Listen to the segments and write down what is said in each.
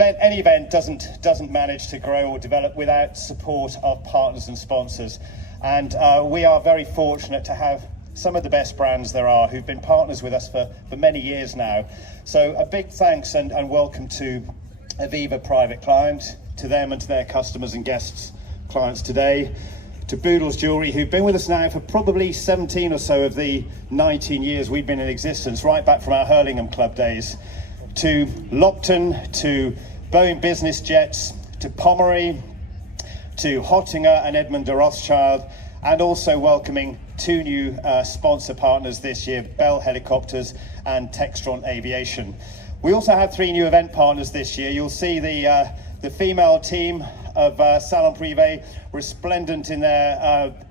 any event doesn't manage to grow or develop without support of partners and sponsors. And we are very fortunate to have some of the best brands there are who've been partners with us for many years now. So a big thanks and welcome to Aviva Private Client, to them and to their customers and guests, clients today, to Boodles Jewellery, who've been with us now for probably 17 or so of the 19 years we've been in existence, right back from our Hurlingham Club days, to Lopton, to Boeing Business Jets, to Pomeroy, to Hottinger and Edmund de Rothschild, and also welcoming two new sponsor partners this year, Bell Helicopters and Textron Aviation. We also have three new event partners this year. You'll see the female team of Salon Privé, resplendent in their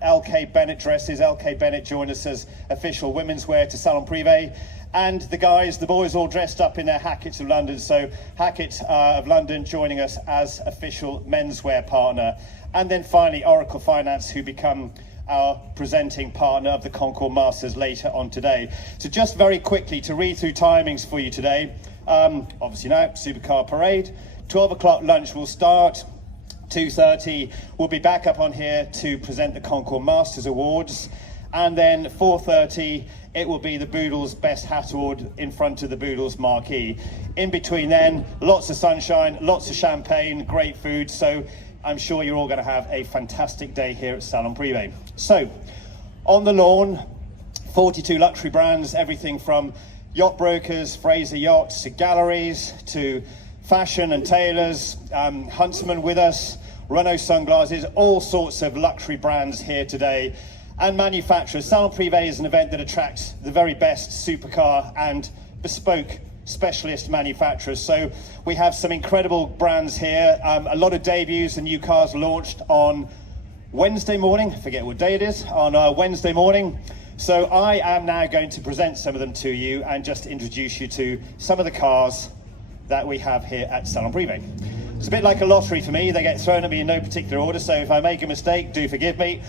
LK Bennett dresses. LK Bennett joined us as official women's wear to Salon Privé. And the boys all dressed up in their Hackett's of London. So Hackett of London joining us as official menswear partner. And then finally, Oracle Finance, who become our presenting partner of the Concours Masters later on today. So just very quickly to read through timings for you today. Obviously now, Supercar Parade. 12 o'clock lunch will start. 2:30 we'll be back up on here to present the Concours Masters Awards. And then 4:30 it will be the Boodles Best Hat Award in front of the Boodles marquee. In between then, lots of sunshine, lots of champagne, great food. So I'm sure you're all going to have a fantastic day here at Salon Privé. So on the lawn, 42 luxury brands, everything from yacht brokers, Fraser Yachts, to galleries, to fashion and tailors, Huntsman with us, Renault sunglasses, all sorts of luxury brands here today, and manufacturers. Salon Privé is an event that attracts the very best supercar and bespoke specialist manufacturers. So we have some incredible brands here, a lot of debuts and new cars launched on Wednesday morning, I forget what day it is, on Wednesday morning. So I am now going to present some of them to you and just introduce you to some of the cars that we have here at Salon Privé. It's a bit like a lottery for me. They get thrown at me in no particular order, so if I make a mistake, do forgive me.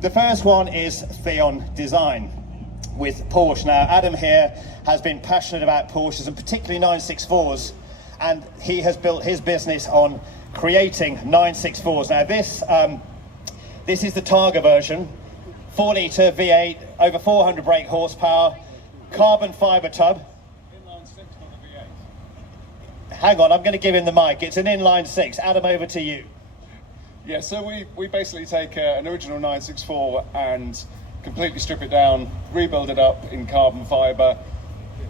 The first one is Theon Design with Porsche. Now, Adam here has been passionate about Porsches and particularly 964s, and he has built his business on creating 964s. Now, this is the Targa version, 4-litre V8, over 400 brake horsepower, carbon fibre tub. Hang on, I'm going to give him the mic. It's an inline six. Adam, over to you. Yeah, so we basically take an original 964 and completely strip it down, rebuild it up in carbon fibre,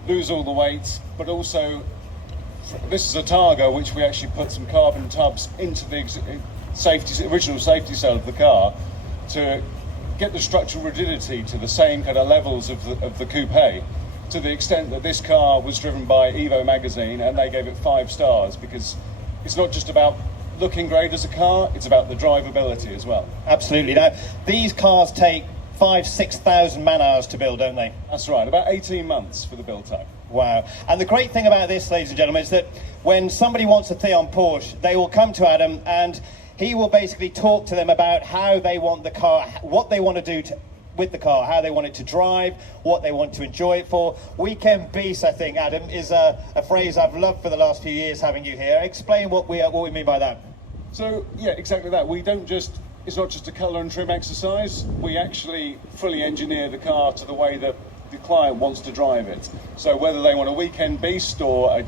lose all the weight, but also this is a Targa which we actually put some carbon tubs into the original safety cell of the car to get the structural rigidity to the same kind of levels of the coupe, to the extent that this car was driven by Evo magazine and they gave it 5 stars, because it's not just about looking great as a car, it's about the drivability as well. Absolutely. Now, these cars take 5,000-6,000 man hours to build, don't they? That's right, about 18 months for the build time. Wow. And the great thing about this, ladies and gentlemen, is that when somebody wants a Theon Porsche, they will come to Adam and he will basically talk to them about how they want the car, what they want to do with the car, how they want it to drive, what they want to enjoy it for. Weekend beast, I think, Adam, is a phrase I've loved for the last few years having you here. Explain what we mean by that. So, yeah, exactly that. We don't just, it's not just a colour and trim exercise. We actually fully engineer the car to the way that the client wants to drive it. So whether they want a weekend beast or a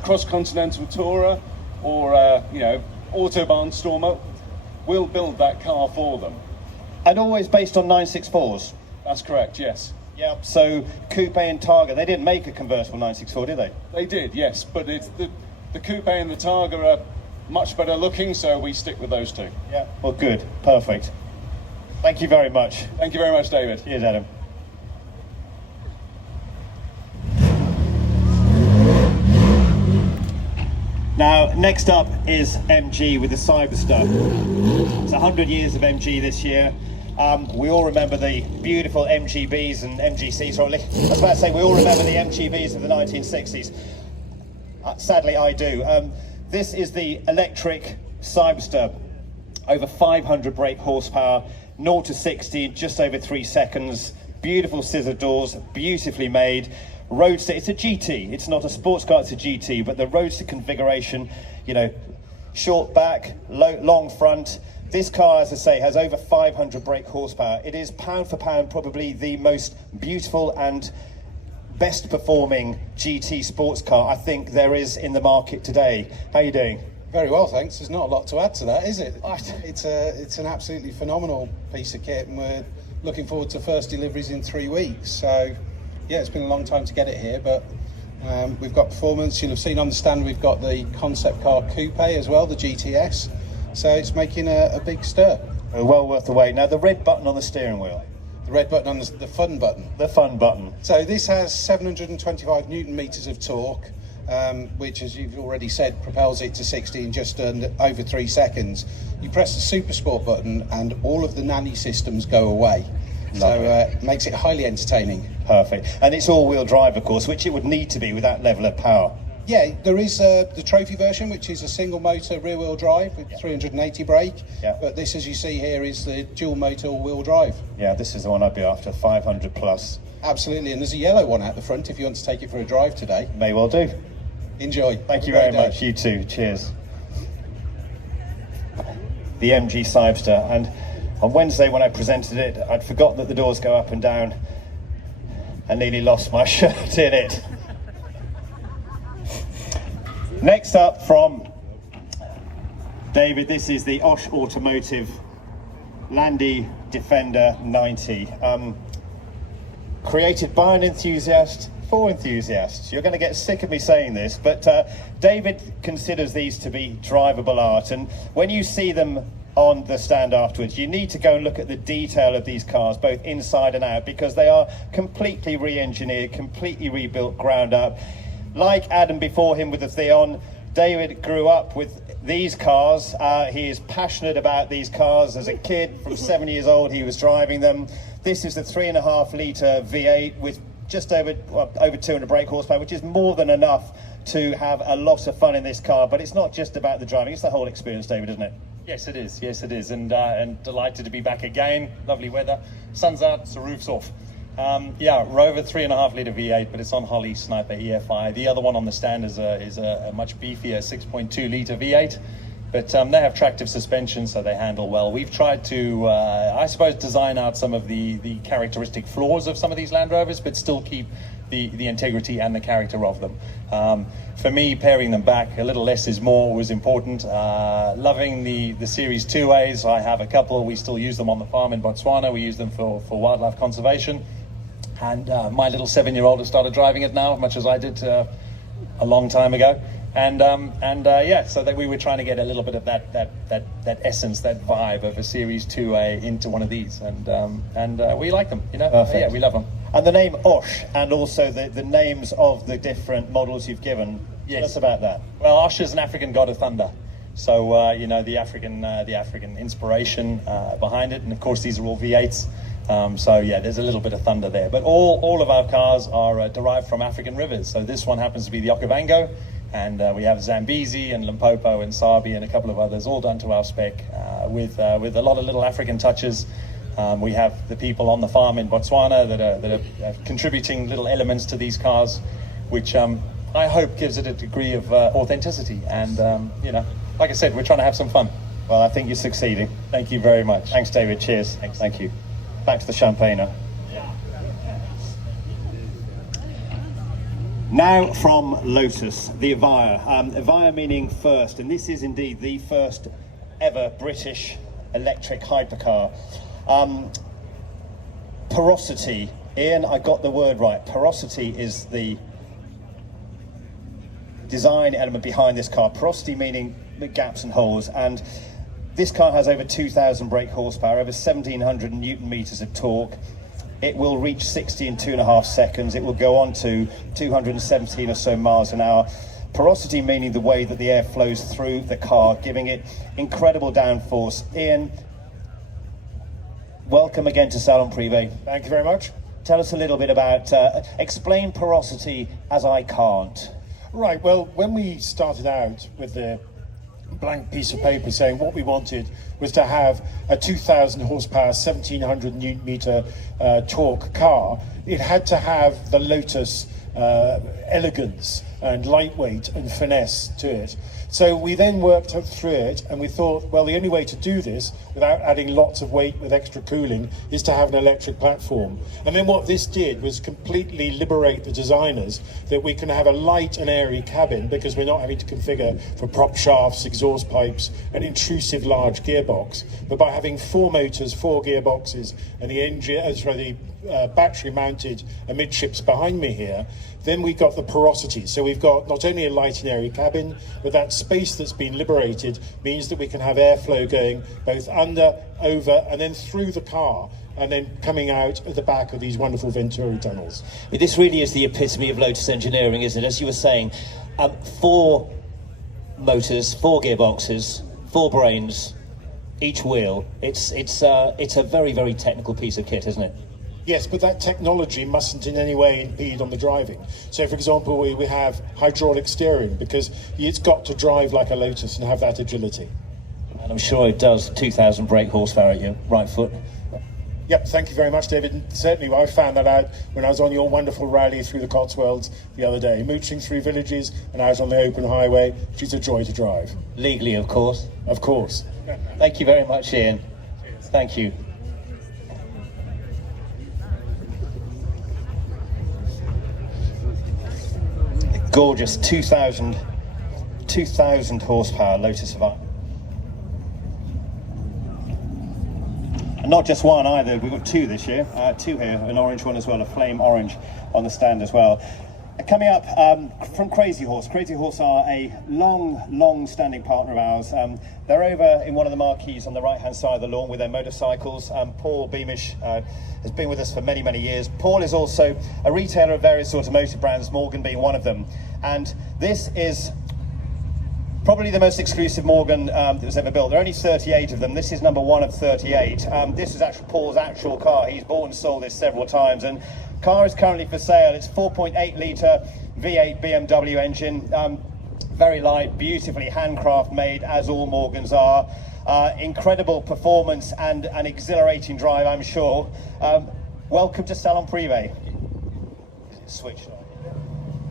cross-continental tourer or Autobahn Stormer, we'll build that car for them. And always based on 964s? That's correct, yes. Yeah, so Coupe and Targa, they didn't make a convertible 964, did they? They did, yes, but it's the Coupe and the Targa are much better looking, so we stick with those two. Yeah, well, good, perfect. Thank you very much. Thank you very much, David. Cheers, Adam. Now, next up is MG with the Cyberster. It's 100 years of MG this year. We all remember the beautiful MGBs and MGCs, or I was about to say we all remember the MGBs of the 1960s. Sadly, I do. This is the electric Cyberster, over 500 brake horsepower, 0 to 60 in just over 3 seconds. Beautiful scissor doors, beautifully made. roadster. It's a GT. It's not a sports car. It's a GT. But the roadster configuration, you know, short back, long front. This car, as I say, has over 500 brake horsepower. It is pound for pound probably the most beautiful and best performing GT sports car I think there is in the market today. How are you doing? Very well, thanks. There's not a lot to add to that, is it? It's an absolutely phenomenal piece of kit, and we're looking forward to first deliveries in 3 weeks. So, yeah, it's been a long time to get it here, but we've got performance. You'll have seen on the stand we've got the concept car coupe as well, the GTS. So it's making a big stir. Well worth the wait. Now, the red button on the steering wheel. The red button on the fun button. The fun button. So this has 725 Newton meters of torque, which, as you've already said, propels it to 60 in just over 3 seconds. You press the Super Sport button and all of the nanny systems go away. So it makes it highly entertaining. Perfect. And it's all-wheel drive, of course, which it would need to be with that level of power. Yeah, there is the trophy version, which is a single motor rear-wheel drive with 380 brake. Yeah. But this, as you see here, is the dual motor all-wheel drive. Yeah, this is the one I'd be after, 500 plus. Absolutely, and there's a yellow one out the front if you want to take it for a drive today. May well do. Enjoy. Thank you very much. You too. Cheers. The MG Cybster, and on Wednesday when I presented it, I'd forgotten that the doors go up and down and nearly lost my shirt in it. Next up from David, this is the Osh Automotive Landy Defender 90. Created by an enthusiast for enthusiasts. You're going to get sick of me saying this, but David considers these to be drivable art, and when you see them on the stand afterwards, you need to go and look at the detail of these cars, both inside and out, because they are completely re-engineered, completely rebuilt ground up. Like Adam before him with the Theon, David grew up with these cars. He is passionate about these cars. As a kid, from 7 years old, he was driving them. This is the 3.5 litre V8 with just over 200 brake horsepower, which is more than enough to have a lot of fun in this car. But it's not just about the driving, it's the whole experience, David, isn't it? Yes, it is. Yes, it is. And delighted to be back again. Lovely weather. Sun's out, so roof's off. Yeah, Rover 3.5 litre V8, but it's on Holly Sniper EFI. The other one on the stand is a much beefier 6.2 litre V8, but they have tractive suspension, so they handle well. We've tried to, I suppose, design out some of the characteristic flaws of some of these Land Rovers, but still keep the integrity and the character of them. For me, paring them back, a little less is more was important. Loving the Series 2As. I have a couple. We still use them on the farm in Botswana. We use them for wildlife conservation. And my little 7-year-old has started driving it now, much as I did a long time ago. And yeah, so that we were trying to get a little bit of that essence, that vibe of a Series 2A into one of these, and we like them, you know. Perfect. Yeah, we love them. And the name Osh, and also the names of the different models you've given. Yes. Tell us about that. Well, Osh is an African god of thunder, so you know, the African inspiration behind it, and of course these are all V8s. So yeah, there's a little bit of thunder there, but all of our cars are derived from African rivers. So this one happens to be the Okavango, and we have Zambezi and Limpopo and Sabi and a couple of others, all done to our spec with a lot of little African touches. We have the people on the farm in Botswana that are contributing little elements to these cars, which I hope gives it a degree of authenticity. And you know, like I said, we're trying to have some fun. Well, I think you're succeeding. Thank you very much. Thanks, David. Cheers. Thanks. Thank you. Back to the champagne now. Now from Lotus, the Evija. Evija meaning first, and this is indeed the first ever British electric hypercar. Porosity. Ian, I got the word right. Porosity is the design element behind this car. Porosity meaning gaps and holes, and this car has over 2,000 brake horsepower, over 1,700 Newton meters of torque. It will reach 60 in 2.5 seconds. It will go on to 217 or so miles an hour. Porosity meaning the way that the air flows through the car, giving it incredible downforce. Ian, welcome again to Salon Privé. Thank you very much. Tell us a little bit about, explain porosity as I can't. Right, well, when we started out with the blank piece of paper saying what we wanted was to have a 2,000 horsepower, 1,700 Newton meter torque car, it had to have the Lotus elegance and lightweight and finesse to it. So we then worked through it, and we thought, well, the only way to do this without adding lots of weight with extra cooling is to have an electric platform. And then what this did was completely liberate the designers that we can have a light and airy cabin, because we're not having to configure for prop shafts, exhaust pipes, an intrusive large gearbox. But by having 4 motors, 4 gearboxes, and the battery mounted amidships behind me here, then we got the porosity. So we've got not only a light and airy cabin, but that space that's been liberated means that we can have airflow going both under, over, and then through the car, and then coming out at the back of these wonderful Venturi tunnels. This really is the epitome of Lotus engineering, isn't it? As you were saying, 4 motors, 4 gearboxes, 4 brains, each wheel. It's a very, very technical piece of kit, isn't it? Yes, but that technology mustn't in any way impede on the driving. So, for example, we have hydraulic steering, because it's got to drive like a Lotus and have that agility. And I'm sure it does 2,000 brake horsepower at your right foot. Yep, thank you very much, David. And certainly I found that out when I was on your wonderful rally through the Cotswolds the other day, mooching through villages and out on the open highway, which is a joy to drive. Legally, of course. Of course. Thank you very much, Ian. Thank you. Gorgeous 2,000 horsepower Lotus Evite. And not just one either, we've got 2 this year, 2 here, an orange one as well, a flame orange on the stand as well. Coming up from Crazy Horse. Crazy Horse are a long-standing partner of ours. They're over in one of the marquees on the right-hand side of the lawn with their motorcycles. Paul Beamish has been with us for many, many years. Paul is also a retailer of various automotive brands, Morgan being one of them. And this is probably the most exclusive Morgan that was ever built. There are only 38 of them. This is number 1 of 38. This is actually Paul's actual car. He's bought and sold this several times. And car is currently for sale. It's 4.8 litre V8 BMW engine. Very light, beautifully handcraft made, as all Morgans are. Incredible performance and an exhilarating drive, I'm sure. Welcome to Salon Privé. Switch.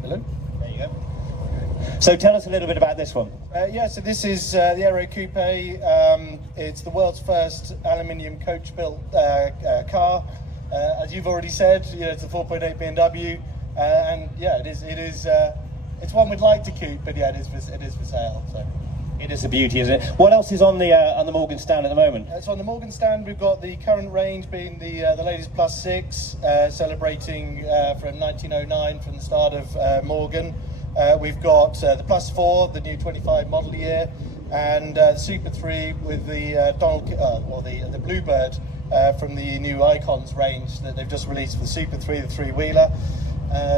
Hello. There you go. So tell us a little bit about this one. So this is the Aero Coupe. It's the world's first aluminium coach-built car. As you've already said, it's a 4.8 BMW, and yeah, it is. It's one we'd like to keep, but yeah, it is for sale. So. It is a beauty, isn't it? What else is on the Morgan stand at the moment? So on the Morgan stand, we've got the current range being the Ladies Plus 6, celebrating from 1909, from the start of Morgan. We've got the Plus 4, the new 25 model year, and the Super 3 with the the Bluebird from the new Icons range that they've just released for the Super 3, the 3-wheeler.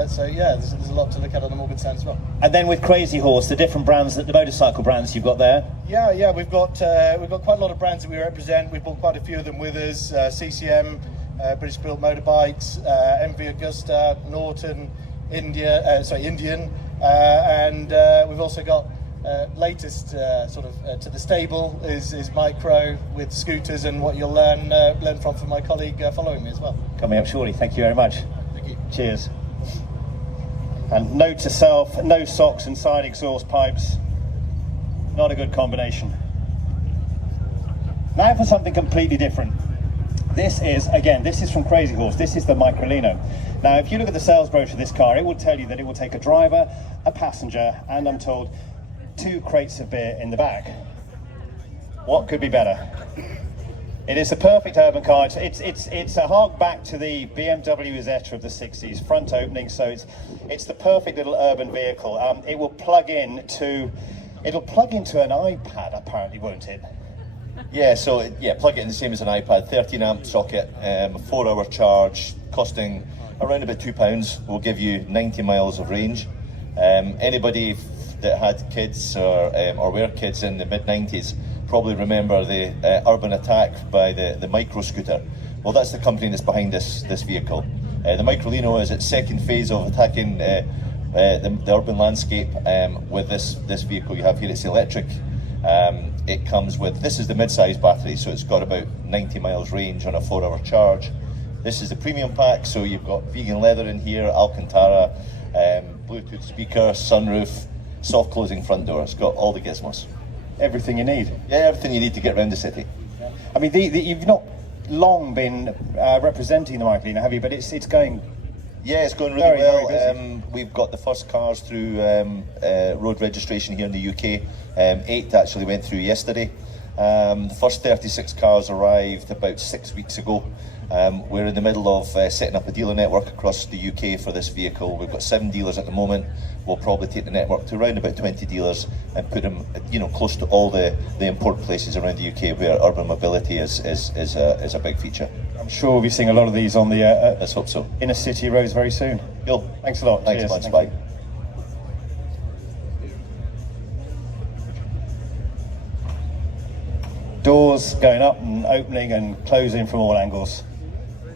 So yeah, there's a lot to look at on the Morgan stand as well. And then with Crazy Horse, the different brands, the motorcycle brands you've got there. Yeah, we've got quite a lot of brands that we represent. We've bought quite a few of them with us. CCM, British Built Motorbikes, MV Augusta, Norton, Indian, and we've also got latest to the stable is Micro with scooters, and what you'll learn from my colleague following me as well. Coming up shortly. Thank you very much. Thank you. Cheers. And note to self, no socks and side exhaust pipes. Not a good combination. Now for something completely different. This is from Crazy Horse. This is the Microlino. Now, if you look at the sales brochure of this car, it will tell you that it will take a driver, a passenger, and I'm told 2 crates of beer in the back. What could be better? It is the perfect urban car. It's a hark back to the BMW Isetta of the 60s, front opening, so it's the perfect little urban vehicle. It will plug into an iPad, apparently, won't it? Yeah, plug it in the same as an iPad, 13 amp socket, 4-hour charge, costing around about £2, will give you 90 miles of range. Anybody that had kids or were kids in the mid-90s probably remember the urban attack by the micro scooter. Well, that's the company that's behind this vehicle. The Microlino is its second phase of attacking the urban landscape with this vehicle you have here. It's electric. It comes with, this is the mid-size battery, so it's got about 90 miles range on a 4-hour charge. This is the premium pack, so you've got vegan leather in here, Alcantara, Bluetooth speaker, sunroof, soft closing front door. It's got all the gizmos. Everything you need. Yeah, everything you need to get around the city. I mean, you've not long been representing the Michelin, have you? But it's going. Yeah, it's going really Very, well. very busy. We've got the first cars through road registration here in the UK. 8 actually went through yesterday. The first 36 cars arrived about 6 weeks ago. We're in the middle of setting up a dealer network across the UK for this vehicle. We've got 7 dealers at the moment. We'll probably take the network to around about 20 dealers and put them, close to all the important places around the UK where urban mobility is a big feature. I'm sure we'll be seeing a lot of these on the Let's hope so. inner city roads very soon. Cool. Thanks a lot. Thanks Cheers. much. Thank Bye. you. Doors going up and opening and closing from all angles.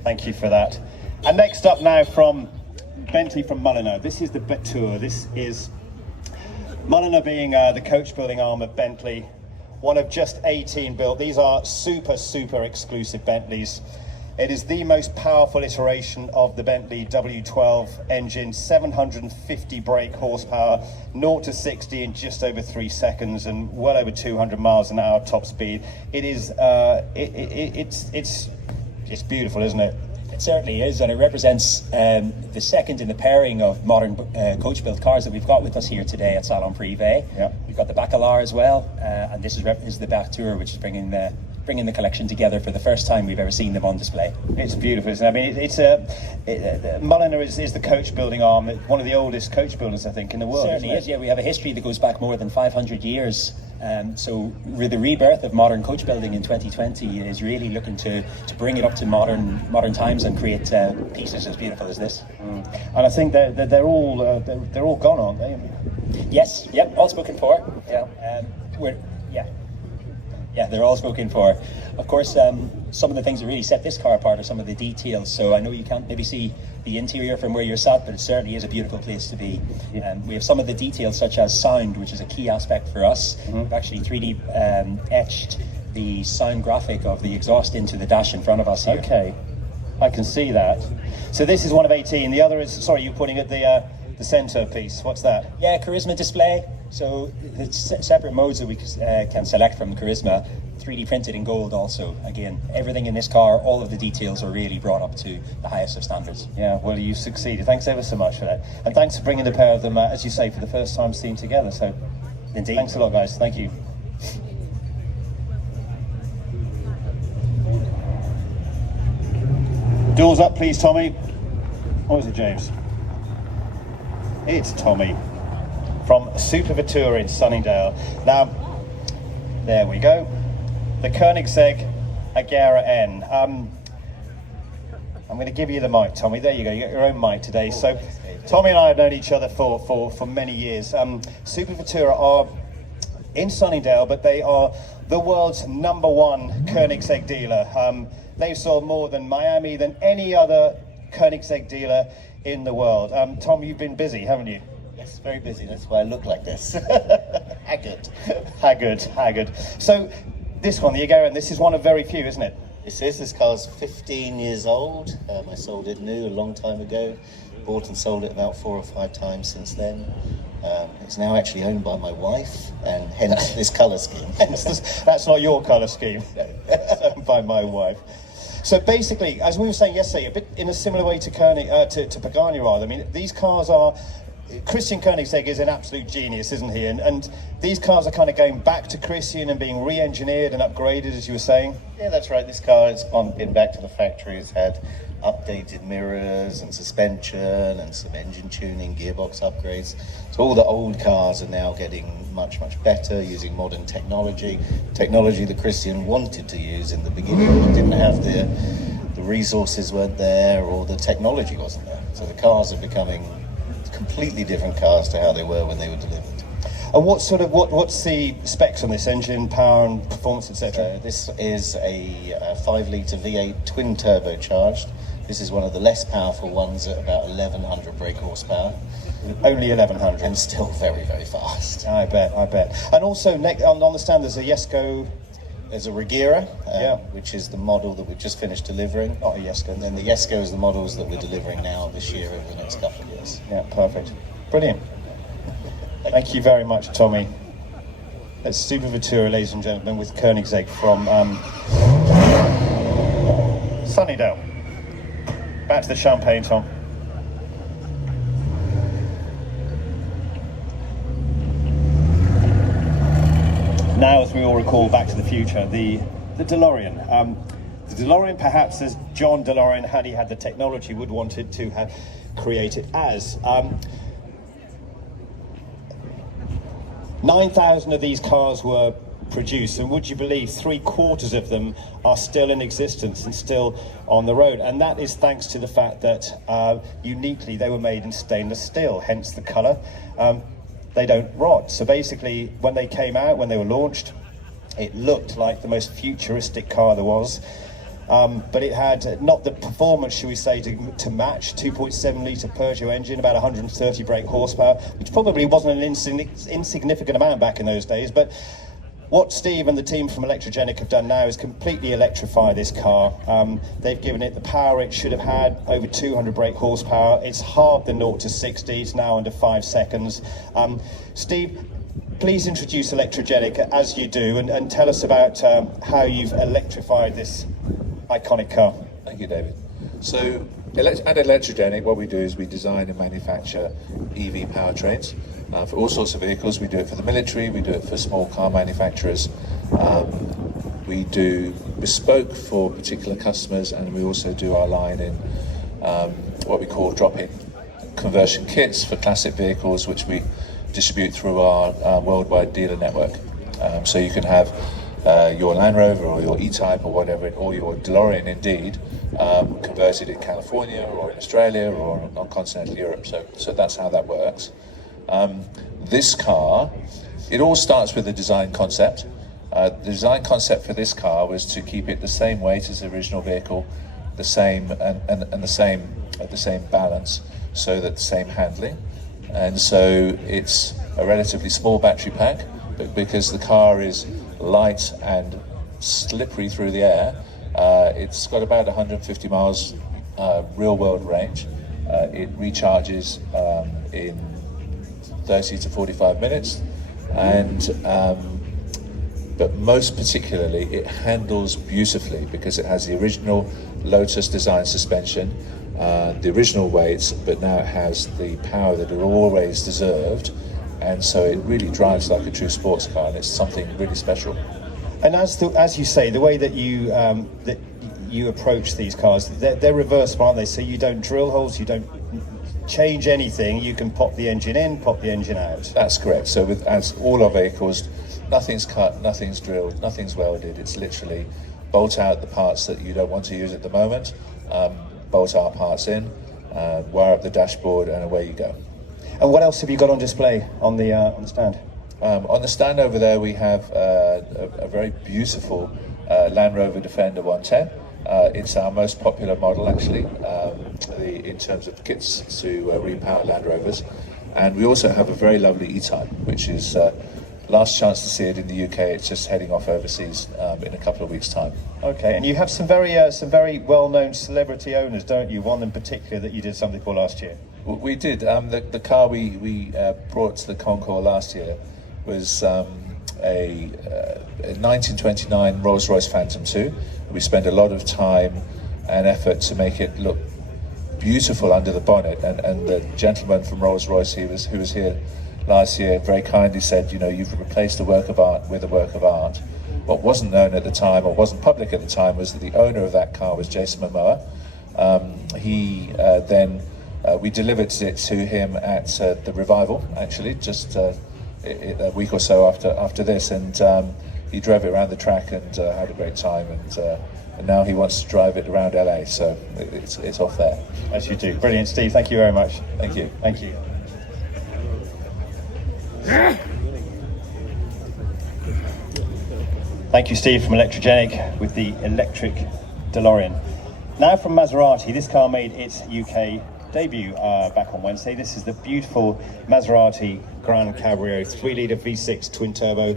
Thank you for that. And next up now from Bentley from Mulliner. This is the Betour. This is Mulliner being the coach building arm of Bentley. One of just 18 built. These are super exclusive Bentleys. It is the most powerful iteration of the Bentley W12 engine, 750 brake horsepower, 0 to 60 in just over 3 seconds, and well over 200 miles an hour top speed. It is, it's beautiful, isn't it? It certainly is, and it represents the second in the pairing of modern coach-built cars that we've got with us here today at Salon Privé. Yeah. We've got the Bacalar as well, and this is the Betour, which is bringing the collection together for the first time we've ever seen them on display. It's beautiful, isn't it? I mean, Mulliner is the coach building arm, one of the oldest coach builders, I think, in the world. It certainly isn't is, yeah. We have a history that goes back more than 500 years. So the rebirth of modern coach building in 2020 is really looking to bring it up to modern times and create pieces as beautiful as this. And I think they're all gone, aren't they? Yes, yep, all spoken for. Yeah, they're all spoken for. Of course, some of the things that really set this car apart are some of the details. So I know you can't maybe see the interior from where you're sat, but it certainly is a beautiful place to be. We have some of the details such as sound, which is a key aspect for us. We've actually 3D etched the sound graphic of the exhaust into the dash in front of us here. Okay, I can see that. So this is one of 18. The other is, sorry, you're pointing at the centre piece. What's that? Yeah, Charisma display. So it's separate modes that we can select from Charisma. 3D printed in gold also. Again, everything in this car, all of the details are really brought up to the highest of standards. Yeah, well, you succeeded. Thanks ever so much for that. And thanks for bringing the pair of them, as you say, for the first time seen together. So, Indeed. Thanks a lot, guys. Thank you. Doors up, please, Tommy. Or is it James? It's Tommy from Super Vetour in Sunningdale. Now, there we go. The Koenigsegg Agera N. I'm going to give you the mic, Tommy. There you go. You got your own mic today. So, Tommy and I have known each other for many years. Super Vetour are in Sunningdale, but they are the world's #1 Koenigsegg dealer. They've sold more than Miami, than any other Koenigsegg dealer in the world. Tom, you've been busy, haven't you? Yes, very busy. That's why I look like this. Haggard. So, this one, the Agera, this is one of very few, isn't it? This car's 15 years old. I sold it new a long time ago. Bought and sold it about 4 or 5 times since then. It's now actually owned by my wife, and hence this colour scheme. That's not your colour scheme. It's owned by my wife. So basically, as we were saying yesterday, a bit in a similar way to Pagani rather. I mean, these cars are. Christian Koenigsegg is an absolute genius, isn't he? And these cars are kind of going back to Christian and being re-engineered and upgraded, as you were saying. Yeah, that's right. This car has been back to the factory. It's had updated mirrors and suspension and some engine tuning, gearbox upgrades. So all the old cars are now getting much better, using modern technology that Christian wanted to use in the beginning, but didn't have the resources weren't there, or the technology wasn't there. So the cars are becoming completely different cars to how they were when they were delivered. And what's the specs on this engine, power and performance, etc.? This is a 5-litre V8 twin turbocharged. This is one of the less powerful ones at about 1100 brake horsepower. Only 1100. And still very fast. I bet. And also on the stand there's a Jesko there's a Regera, which is the model that we've just finished delivering. Not a Jesko. And then the Jesko is the models that we're delivering now this year over the next couple of years. Yeah, perfect. Brilliant. Thank you very much, Tommy. That's Super Vittura, ladies and gentlemen, with Koenigsegg from Sunnydale. Back to the champagne, Tom. Now, as we all recall, Back to the Future, the DeLorean. The DeLorean, perhaps as John DeLorean, had he had the technology, would wanted to have created as. 9,000 of these cars were produced, and would you believe 3/4 of them are still in existence and still on the road? And that is thanks to the fact that uniquely they were made in stainless steel, hence the colour. They don't rot. So basically, when they came out, when they were launched, it looked like the most futuristic car there was. But it had not the performance, should we say, to match 2.7 litre Peugeot engine, about 130 brake horsepower, which probably wasn't an insignificant amount back in those days. But what Steve and the team from Electrogenic have done now is completely electrify this car. They've given it the power it should have had, over 200 brake horsepower. It's halved the 0 to 60, it's now under 5 seconds. Steve, please introduce Electrogenic as you do, and tell us about how you've electrified this iconic car. Thank you, David. So at Electrogenic, what we do is we design and manufacture EV powertrains for all sorts of vehicles. We do it for the military, we do it for small car manufacturers, we do bespoke for particular customers, and we also do our line in what we call drop-in conversion kits for classic vehicles, which we distribute through our worldwide dealer network. So you can have your Land Rover or your E-Type or whatever, or your DeLorean indeed, converted in California or in Australia or on continental Europe. So that's how that works. This car, it all starts with the design concept. The design concept for this car was to keep it the same weight as the original vehicle, the same and the same balance, so that the same handling. And so it's a relatively small battery pack, but because the car is light and slippery through the air, it's got about 150 miles real world range. It recharges in 30 to 45 minutes, and but most particularly it handles beautifully because it has the original Lotus design suspension, the original weights, but now it has the power that it always deserved, and so it really drives like a true sports car, and it's something really special. And as you say, the way that you approach these cars, they're reversible, aren't they? So you don't drill holes, you don't change anything, you can pop the engine in, pop the engine out. That's correct. So as all our vehicles, nothing's cut, nothing's drilled, nothing's welded. It's literally bolt out the parts that you don't want to use at the moment, bolt our parts in, wire up the dashboard, and away you go. And what else have you got on display on the stand? On the stand over there we have a very beautiful Land Rover Defender 110. It's our most popular model actually, in terms of kits to repower Land Rovers. And we also have a very lovely E-Type, which is last chance to see it in the UK. It's just heading off overseas in a couple of weeks' time. Okay, and you have some very well-known celebrity owners, don't you? One in particular that you did something for last year. We did. The car we brought to the concours last year was a 1929 Rolls-Royce Phantom 2. We spent a lot of time and effort to make it look beautiful under the bonnet, and the gentleman from Rolls-Royce who was here last year very kindly said, you know, you've replaced a work of art with a work of art. What wasn't known at the time, or wasn't public at the time, was that the owner of that car was Jason Momoa. We delivered it to him at the Revival, actually, just a week or so after this, and he drove it around the track and had a great time, and now he wants to drive it around LA, so it's off there. As you do. Brilliant, Steve. Thank you very much. Thank you. Thank you. Thank you, Steve, from Electrogenic with the electric DeLorean. Now from Maserati, this car made its UK debut back on Wednesday. This is the beautiful Maserati Grand Cabrio 3-litre V6 twin turbo.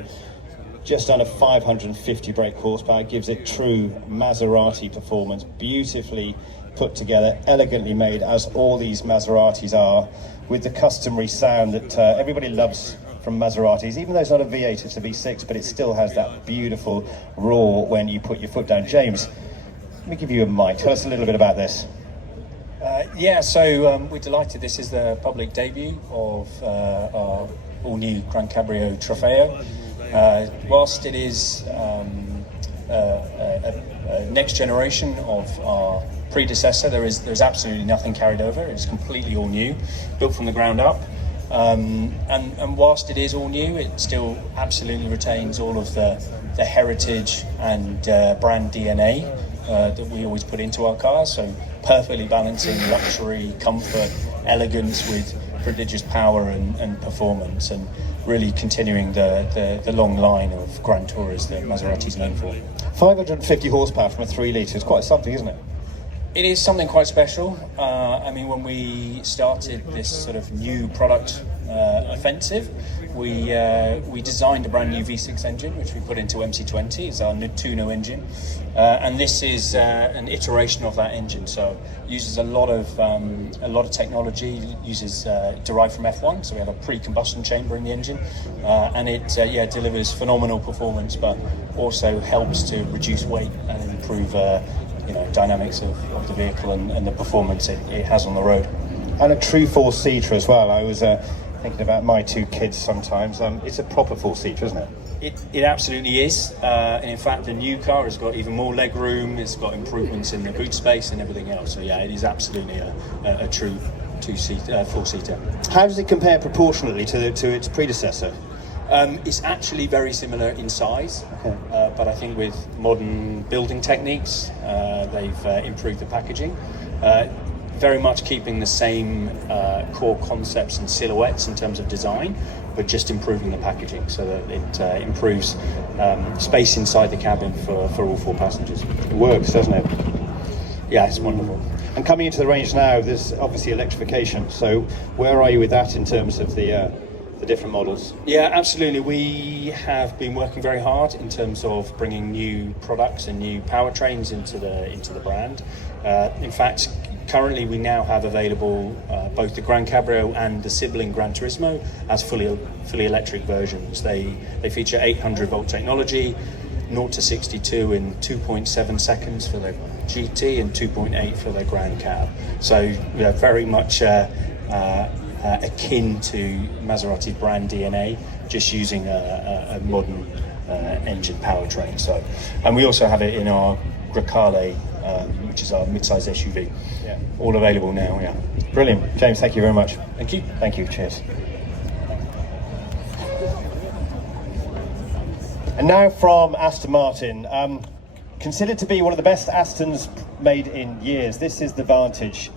just under 550 brake horsepower, gives it true Maserati performance, beautifully put together, elegantly made, as all these Maseratis are, with the customary sound that everybody loves from Maseratis. Even though it's not a V8, it's a V6, but it still has that beautiful roar when you put your foot down. James, let me give you a mic. Tell us a little bit about this. So we're delighted. This is the public debut of our all-new Gran Cabrio Trofeo. Whilst it is a next generation of our predecessor, there's absolutely nothing carried over. It's completely all new, built from the ground up. And whilst it is all new, it still absolutely retains all of the heritage and brand DNA that we always put into our cars. So perfectly balancing luxury, comfort, elegance with prodigious power and performance, and really continuing the long line of Grand Tourers that Maserati's known for. 550 horsepower from a 3 litre is quite something, isn't it? It is something quite special. I mean, when we started this sort of new product offensive, we designed a brand new V6 engine, which we put into MC20 as our Tuno engine, and this is an iteration of that engine. So uses a lot of technology, uses derived from F1. So we have a pre-combustion chamber in the engine, and it delivers phenomenal performance, but also helps to reduce weight and improve dynamics of the vehicle and the performance it has on the road. And a true four-seater as well. I was thinking about my two kids sometimes. It's a proper four-seater, isn't it? It absolutely is. And in fact, the new car has got even more leg room. It's got improvements in the boot space and everything else. So yeah, it is absolutely a true four-seater. How does it compare proportionately to its predecessor? It's actually very similar in size, but I think with modern building techniques, they've improved the packaging. Very much keeping the same core concepts and silhouettes in terms of design, but just improving the packaging so that it improves space inside the cabin for all four passengers. It works, doesn't it? Yeah, it's wonderful. And coming into the range now, there's obviously electrification. So where are you with that in terms of the different models? Yeah, absolutely. We have been working very hard in terms of bringing new products and new powertrains into the brand. In fact, currently we now have available both the Gran Cabrio and the sibling Gran Turismo as fully electric versions. They feature 800 volt technology, 0 to 62 in 2.7 seconds for the GT and 2.8 for the Gran Cab. So very much akin to Maserati brand DNA, just using a modern engine powertrain. So, and we also have it in our Grecale, which is our mid-size SUV. Yeah. All available now. Yeah. Brilliant, James. Thank you very much. Thank you. Thank you. Cheers. And now from Aston Martin, considered to be one of the best Astons made in years. This is the Vantage.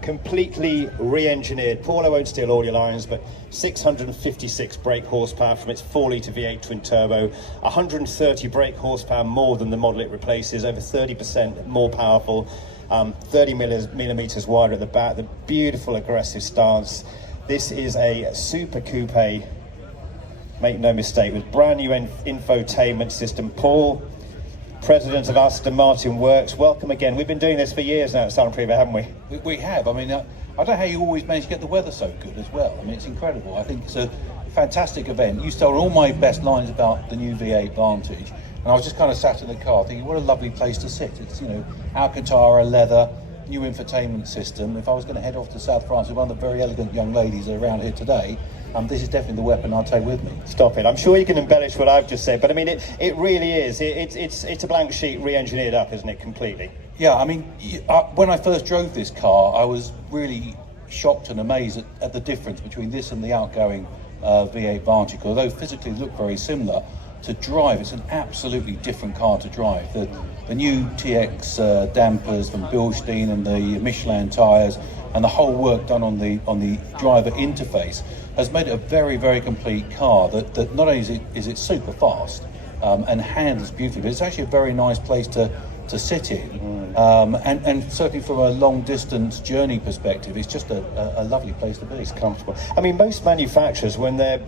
Completely re-engineered. Paulo won't steal all your lines, but 656 brake horsepower from its 4-litre V8 twin turbo, 130 brake horsepower more than the model it replaces, over 30% more powerful, 30 millimeters wider at the back, the beautiful aggressive stance. This is a super coupe, make no mistake, with brand new infotainment system. Paul, President of Aston Martin Works, welcome again. We've been doing this for years now at Salon Privé, haven't we? We have. I mean, I don't know how you always manage to get the weather so good as well. I mean, it's incredible. I think it's a fantastic event. You stole all my best lines about the new V8 Vantage, and I was just kind of sat in the car thinking, what a lovely place to sit. It's, Alcantara leather, new infotainment system. If I was going to head off to South France with one of the very elegant young ladies that are around here today, this is definitely the weapon I'll take with me. Stop it. I'm sure you can embellish what I've just said, but I mean, it really is. It's a blank sheet re-engineered up, isn't it, completely? Yeah, I mean, when I first drove this car, I was really shocked and amazed at the difference between this and the outgoing V8 Vantage. Although physically they look very similar, to drive, it's an absolutely different car to drive. The new TX dampers from Bilstein and the Michelin tyres and the whole work done on the driver interface has made it a very, very complete car that not only is it super fast and handles beautifully, but it's actually a very nice place to sit in. And certainly from a long distance journey perspective, it's just a lovely place to be. It's comfortable. I mean, most manufacturers, when they're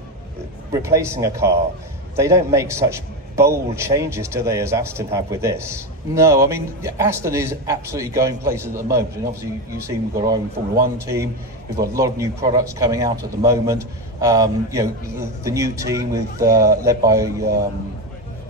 replacing a car, they don't make such bold changes, do they, as Aston have with this? No, I mean, Aston is absolutely going places at the moment, and obviously you've seen we've got our own Formula One team. We've got a lot of new products coming out at the moment. You know, the new team led by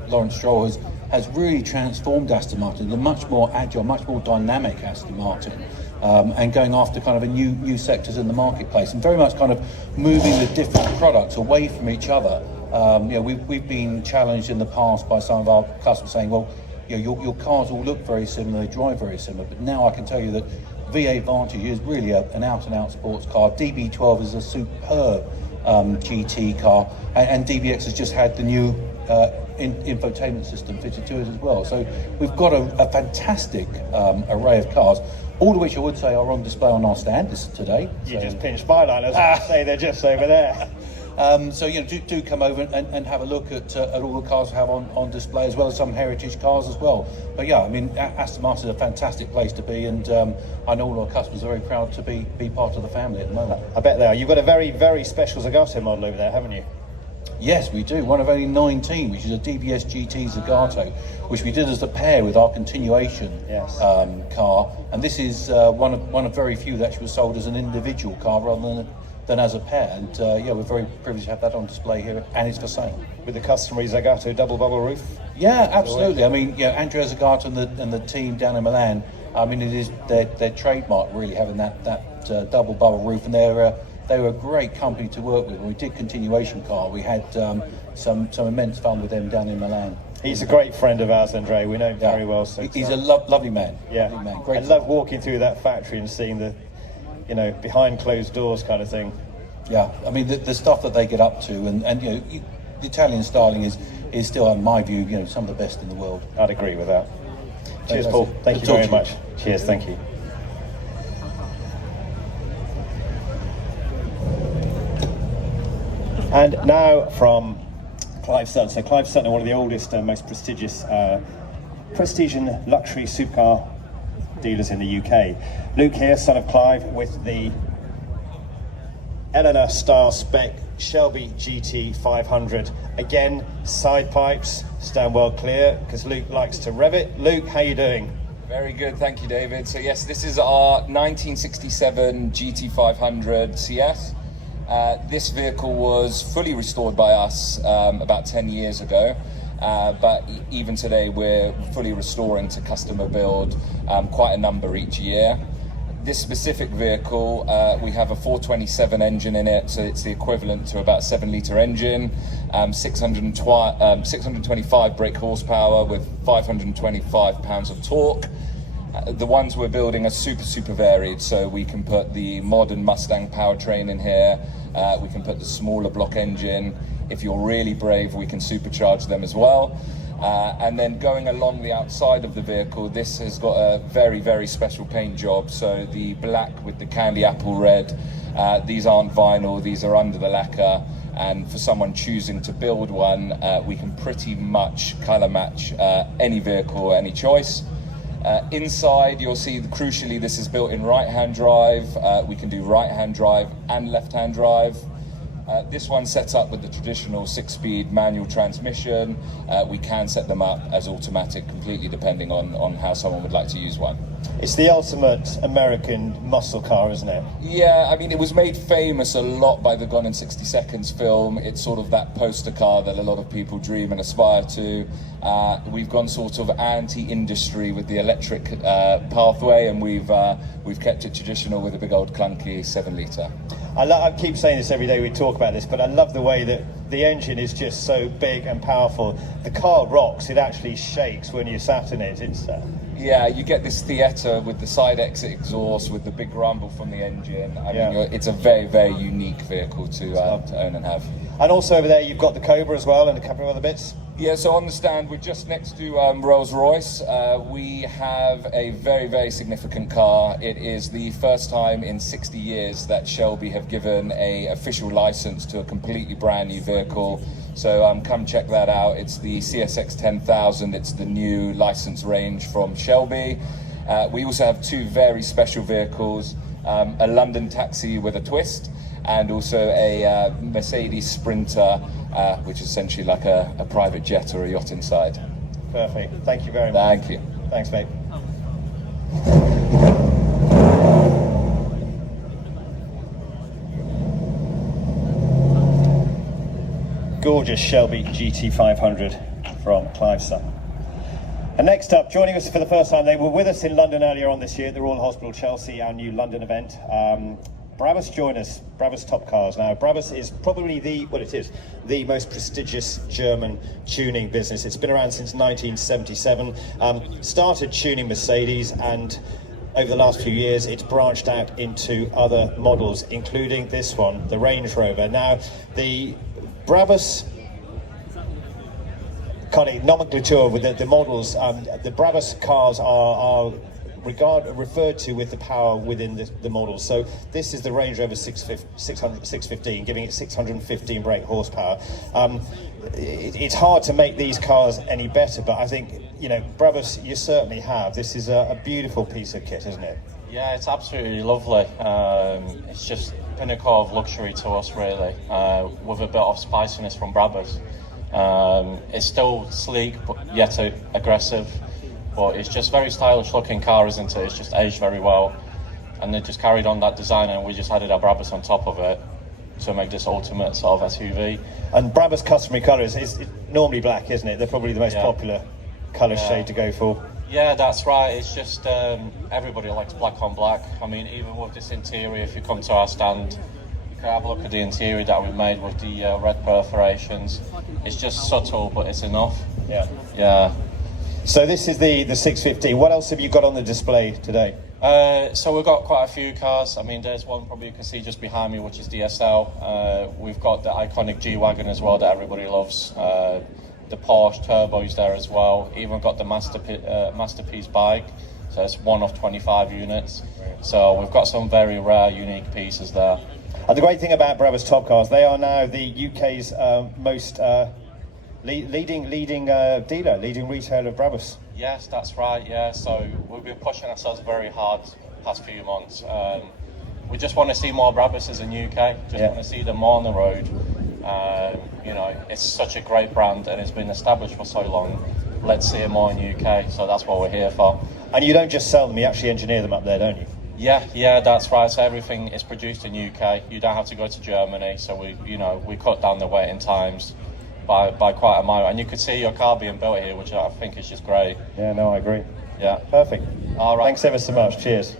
Lawrence Stroll has really transformed Aston Martin into a much more agile, much more dynamic Aston Martin, and going after kind of a new sectors in the marketplace, and very much kind of moving the different products away from each other. You know, we've been challenged in the past by some of our customers saying, well, you know, your cars all look very similar, they drive very similar, but now I can tell you that V8 Vantage is really an out-and-out sports car. DB12 is a superb GT car, and DBX has just had the new infotainment system fitted to it as well. So we've got a fantastic array of cars, all of which I would say are on display on our stand today. You just pinched my line, I was going to say they're just over there. So you know, do come over and have a look at all the cars we have on display, as well as some heritage cars as well. But yeah, I mean, Aston Martin is a fantastic place to be, and I know all our customers are very proud to be part of the family at the moment. I bet they are. You've got a very, very special Zagato model over there, haven't you? Yes, we do. One of only 19, which is a DBS GT Zagato, which we did as a pair with our continuation car. And this is one of very few that actually was sold as an individual car rather than as a pair. And yeah, we're very privileged to have that on display here, and it's for sale. With the customary Zagato double bubble roof? Yeah, absolutely. I mean, yeah, Andrea Zagato and the team down in Milan, I mean, it is their trademark, really, having that double bubble roof, and they were a great company to work with. When we did continuation car, we had some immense fun with them down in Milan. He's a great friend of ours, Andre. We know him very well. So he's a lovely man. Yeah, lovely man. Great. I love walking through that factory and seeing the, you know, behind closed doors kind of thing. Yeah, I mean the stuff that they get up to, and you know, the Italian styling is still, in my view, you know, some of the best in the world. I'd agree with that. Cheers, Paul. Thank you very much. Cheers. Thank you. And now from Clive Sutton. So Clive Sutton, one of the oldest and most prestigious prestige and luxury supercar dealers in the UK. Luke here, son of Clive, with the Eleanor Star Spec Shelby GT 500. Again, side pipes, stand well clear, because Luke likes to rev it. Luke, how you doing? Very good, thank you, David. So yes, this is our 1967 GT 500 CS. This vehicle was fully restored by us about 10 years ago, but even today we're fully restoring to customer build quite a number each year. This specific vehicle, we have a 427 engine in it, so it's the equivalent to about 7-litre engine, 625 brake horsepower with 525 pounds of torque. The ones we're building are super varied, so we can put the modern Mustang powertrain in here, we can put the smaller block engine. If you're really brave, we can supercharge them as well. And then going along the outside of the vehicle, this has got a very special paint job. So the black with the candy apple red, these aren't vinyl, these are under the lacquer. And for someone choosing to build one, we can pretty much colour match any vehicle, any choice. Inside, you'll see, crucially, this is built in right-hand drive. We can do right-hand drive and left-hand drive. This one sets up with the traditional 6-speed manual transmission. We can set them up as automatic, completely depending on how someone would like to use one. It's the ultimate American muscle car, isn't it? Yeah, I mean, it was made famous a lot by the Gone in 60 Seconds film. It's sort of that poster car that a lot of people dream and aspire to. We've gone sort of anti-industry with the electric pathway, and we've kept it traditional with a big old clunky 7-litre. I keep saying this every day we talk about this, but I love the way that the engine is just so big and powerful. The car rocks, it actually shakes when you're sat in it. It's yeah, you get this theatre with the side exit exhaust, with the big rumble from the engine. I mean, it's a very unique vehicle to own and have. And also over there you've got the Cobra as well and a couple of other bits. Yeah, so on the stand, we're just next to Rolls-Royce. We have a very significant car. It is the first time in 60 years that Shelby have given an official license to a completely brand new vehicle. So come check that out. It's the CSX 10,000. It's the new license range from Shelby. We also have two very special vehicles, a London taxi with a twist, and also a Mercedes Sprinter, which is essentially like a private jet or a yacht inside. Perfect. Thank you very much. Thank you. Thanks, mate. Gorgeous Shelby GT500 from Clivestar. And next up, joining us for the first time, they were with us in London earlier on this year at the Royal Hospital Chelsea, our new London event. Brabus joined us, Brabus Top Cars. Now, Brabus is probably the most prestigious German tuning business. It's been around since 1977, started tuning Mercedes, and over the last few years, it's branched out into other models, including this one, the Range Rover. Now, the Brabus kind of nomenclature with the models, the Brabus cars are referred to with the power within the models. So this is the Range Rover 615, giving it 615 brake horsepower. It's hard to make these cars any better, but I think, you know, Brabus, you certainly have. This is a beautiful piece of kit, isn't it? Yeah, it's absolutely lovely. It's just pinnacle of luxury to us, really, with a bit of spiciness from Brabus. It's still sleek, but yet aggressive. But it's just very stylish looking car, isn't it? It's just aged very well. And they just carried on that design, and we just added our Brabus on top of it to make this ultimate sort of SUV. And Brabus customary colour is normally black, isn't it? They're probably the most popular colour shade to go for. Yeah, that's right. It's just everybody likes black on black. I mean, even with this interior, if you come to our stand, you can have a look at the interior that we made with the red perforations. It's just subtle, but it's enough. Yeah. Yeah. So this is the 615. What else have you got on the display today? So we've got quite a few cars. I mean, there's one probably you can see just behind me, which is the SL. We've got the iconic G-Wagon as well that everybody loves. The Porsche Turbo's there as well. Even got the Masterpiece bike. So it's one of 25 units. So we've got some very rare, unique pieces there. And the great thing about Brabus Top Cars, they are now the UK's most leading dealer, leading retailer of Brabus. Yes, that's right, yeah. So we've been pushing ourselves very hard the past few months. We just want to see more Brabuses in UK, want to see them more on the road. You know, it's such a great brand and it's been established for so long. Let's see it more in UK, so that's what we're here for. And you don't just sell them, you actually engineer them up there, don't you? Yeah, that's right. So everything is produced in UK. You don't have to go to Germany, so we cut down the waiting times by quite a mile, and you could see your car being built here, which I think is just great. Yeah, no, I agree. Yeah. Perfect. All right. Thanks ever so much. Cheers.